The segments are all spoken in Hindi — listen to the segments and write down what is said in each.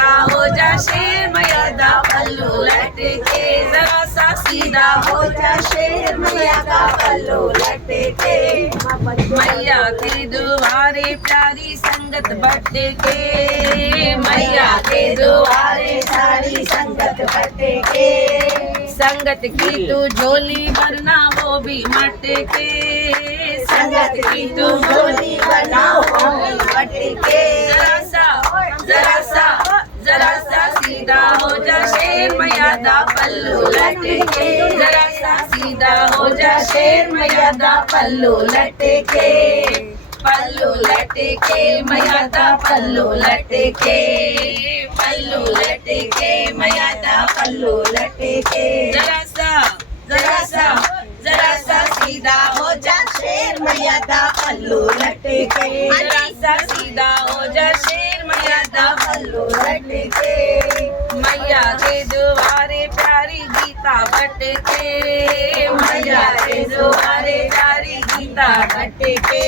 सीधा हो जा शेर मैया दा पल्लू लटके, जरा सा सीधा हो जा शेर मैया का पल्लू लटके। मैया के दुआरे प्यारी संगत बटके, मैया के दुआरे सारी संगत बटके। संगत की तू झोली भरना वो भी मटके, संगत की तू झोली भरना वो भी मटके। जरा सा सीधा हो जा शेर मैया दा पल्लू लटके, जरा सा सीधा हो जा शेर मैया दा पल्लू लटके। पल्लू लटके मैया दा पल्लू लटके, पल्लू लटके मैया दा पल्लू लटके। जरा सा सीधा हो जा शेर मैया दा पल्लू लटके, जरा सा सीधा हो जा शेर मैया दा पल्लू लटके। मैया के दुआरे प्यारी गीता बटके, मैया के दुआरे प्यारी गीता बटके।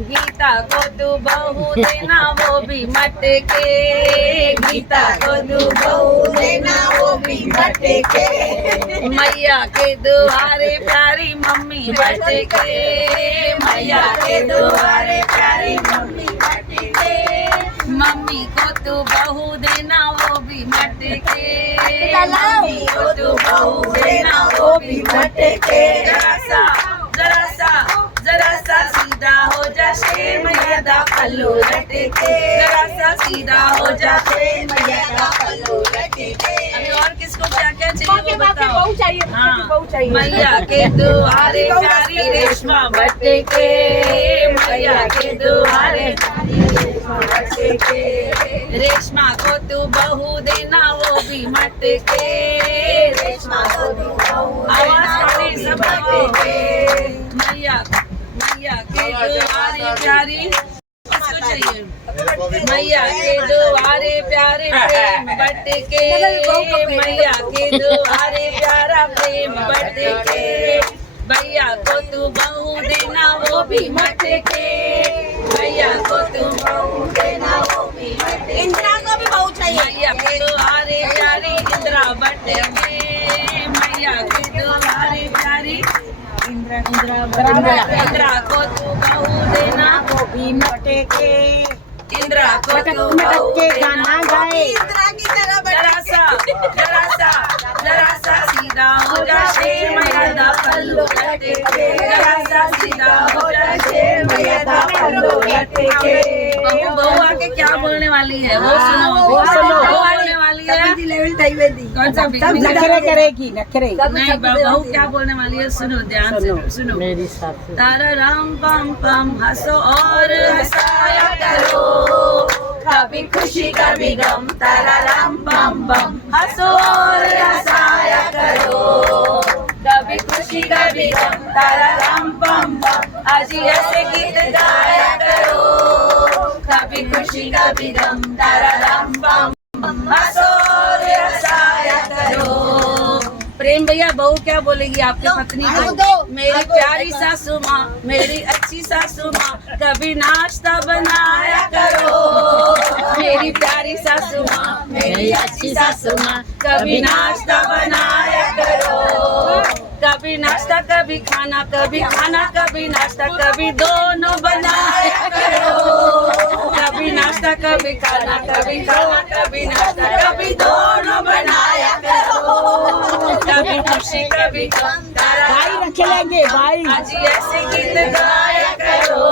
गीता को तू बहू देना वो भी मटके, गीता को तू बहू देना वो भी मटके। मैया के दुआरे प्यारी मम्मी बटके, मैया के दुआरे प्यारी मम्मी बटके। मम्मी को तू बहू देना वो भी मटके, मम्मी को तू बहू देना वो भी मटके। जरा सा सीधा हो जा शेर मैया दा पल्लू लटके, जरा सा सीधा हो जा शेर मैया दा पल्लू लटके। अभी और किसको क्या क्या चाहिए वो बताओ। बहू चाहिए, बहू चाहिए। मैया के दुआरे प्यारी रेशमा बटके, मैया के दुआरे रेशमा को तू बहू देना वो भी मटके, रेशमा को तू बहू आवाज सब मटके। मैया के दुआरे प्यारी किसको चाहिए। मैया के दुआरे प्यारे प्रेम बटके, मैया के दुआरे प्यारा प्रेम बटके। भैया को तू बहू देना वो भी मटके, भैया को तू बहू देना वो भी मटके। इंदिरा को भी बहू चाहिए। मैया के दुआरे प्यारी इंदिरा बटके, मैया के दुआरे प्यारी इंदिरा को तू बहू देना वो भी मटके, इंदिरा को तू बहू देना गाए इंदिरा की तरह। जरा सा सीधा हो जा शेर मैया दा पल्लू लटके, जरा सा सीधा हो जा शेर मैया दा पल्लू लटके। बहू आके क्या बोलने वाली है वो सुनो, वो बोलने वाली है कौन सा नखरे करेगी, नखरे नहीं। बहू क्या बोलने वाली है सुनो, ध्यान से सुनो। मेरी साथ तारा राम पम पम हंसो और हंसाया करो, कभी खुशी कभी गम तारा राम पम पम हंसो और हंसाया करो, कभी खुशी कभी गम तारा राम पम पम आज ऐसे गीत गाया करो, कभी खुशी कभी गम तारा राम पम पम हंसो और हंसाया करो। प्रेम भैया बहू क्या बोलेगी आपके पत्नी को। मेरी प्यारी सासू माँ, मेरी अच्छी सासू माँ, कभी नाश्ता बनाया करो, मेरी प्यारी सासू माँ, मेरी अच्छी सासू माँ, कभी नाश्ता बनाया करो। कभी नाश्ता कभी खाना, कभी खाना कभी नाश्ता, कभी दोनों बनाया करो, कभी नाश्ता कभी खाना, कभी खाना कभी नाश्ता, कभी दोनों बनाया करो, कभी खुशी कभी गम तारा भाई रखेंगे भाई आज ऐसे गीत गाया करो,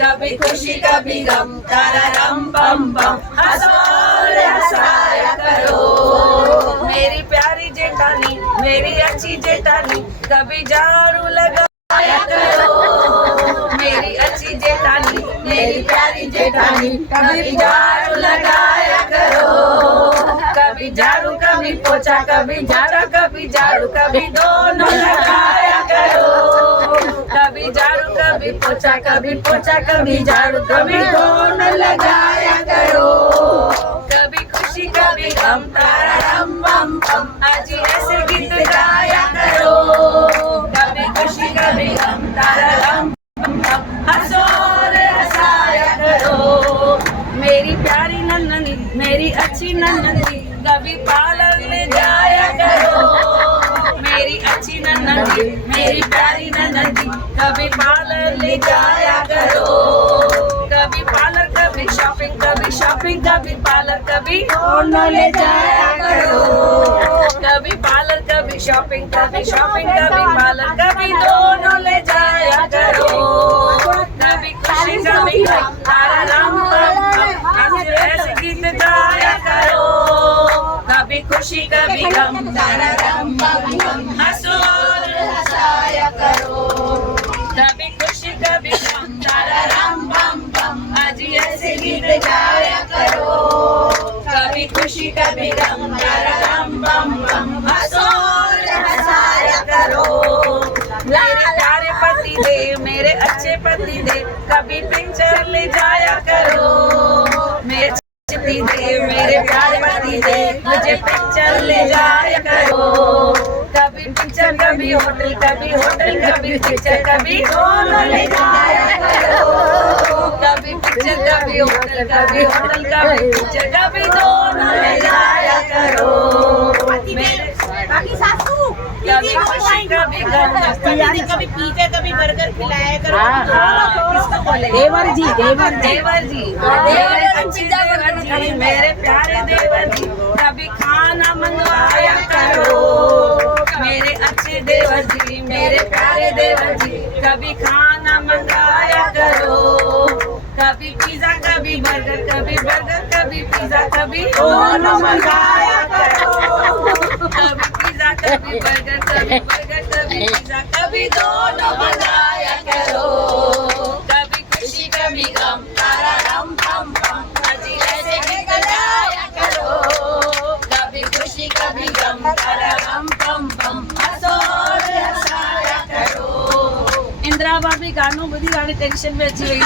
कभी खुशी कभी गम तारा रम बम बम हंसाया करो। मेरी प्यारी जेठानी, मेरी अच्छी जेठानी, कभी झाड़ू लगाया करो, मेरी अच्छी जेठानी, मेरी प्यारी जेठानी, कभी झाड़ू लगाया करो, कभी झाड़ू कभी पोछा, कभी झाड़ा कभी झाड़ू, कभी दोनों लगाया करो, कभी झाड़ू कभी पोछा, कभी पोछा कभी झाड़ू, कभी दोनों लगाया करो, कभी खुशी कभी गम तारा रम बम बम आज ऐसे गीत गाया करो, कभी खुशी कभी गम तारा रम बम बम हंसो और हंसाया करो। मेरी प्यारी नन्ननी, मेरी अच्छी नन्ही कभी पार्लर ले जाया करो। मेरी अच्छी नन्ही मेरी प्यारी नन्ही कभी पार्लर ले जाया करो। कभी पार्लर कभी शॉपिंग कभी पार्लर कभी दोनों ले जाया करो। कभी पार्लर कभी शॉपिंग कभी पार्लर कभी दोनों ले जाया करो। कभी खुशी कभी गम तारा राम पम ऐसे गीत गाया करो। कभी खुशी कभी गम तारा राम पम हंसो और हंसाया करो। कभी खुशी कभी गम तारा राम पम पम आज ऐसे गीत गाया करो। कभी खुशी कभी गम तारा राम पम पम हंसो और हंसाया करो। मेरे प्यारे पति देव मेरे अच्छे पति देव कभी पिक्चर ले जाया करो। मेरे पति देव मेरे प्यारे पति देव मुझे पिक्चर ले जाया करो। कभी पिक्चर कभी होटल कभी पिक्चर कभी दोनों ले जाया करो। कभी पिक्चर कभी होटल कभी पिक्चर कभी दोनों ले जाया करो। बाकी सासू कभी खुशी कभी गम कभी पिज्जा कभी बर्गर खिलाया करो। किसको बोले देवर जी मेरे प्यारे देवर जी कभी खाना मंगवाया करो। मेरे अच्छे देवर जी मेरे प्यारे देवर जी कभी खाना मंगाया करो। कभी पिज्जा कभी बर्गर कभी पिज्जा कभी दोनों मंगाया करो। कभी पिज्जा कभी बर्गर कभी पिज्जा कभी दोनों मंगाया करो। कभी खुशी कभी गम तारा रम पम पम अजी ऐसे गीत गाया करो। कभी खुशी कभी गम तारा रम पम पम हंसो और हंसाया करो। इंदिरा भाभी गानों बधी गाड़ी टेंशन में अची वई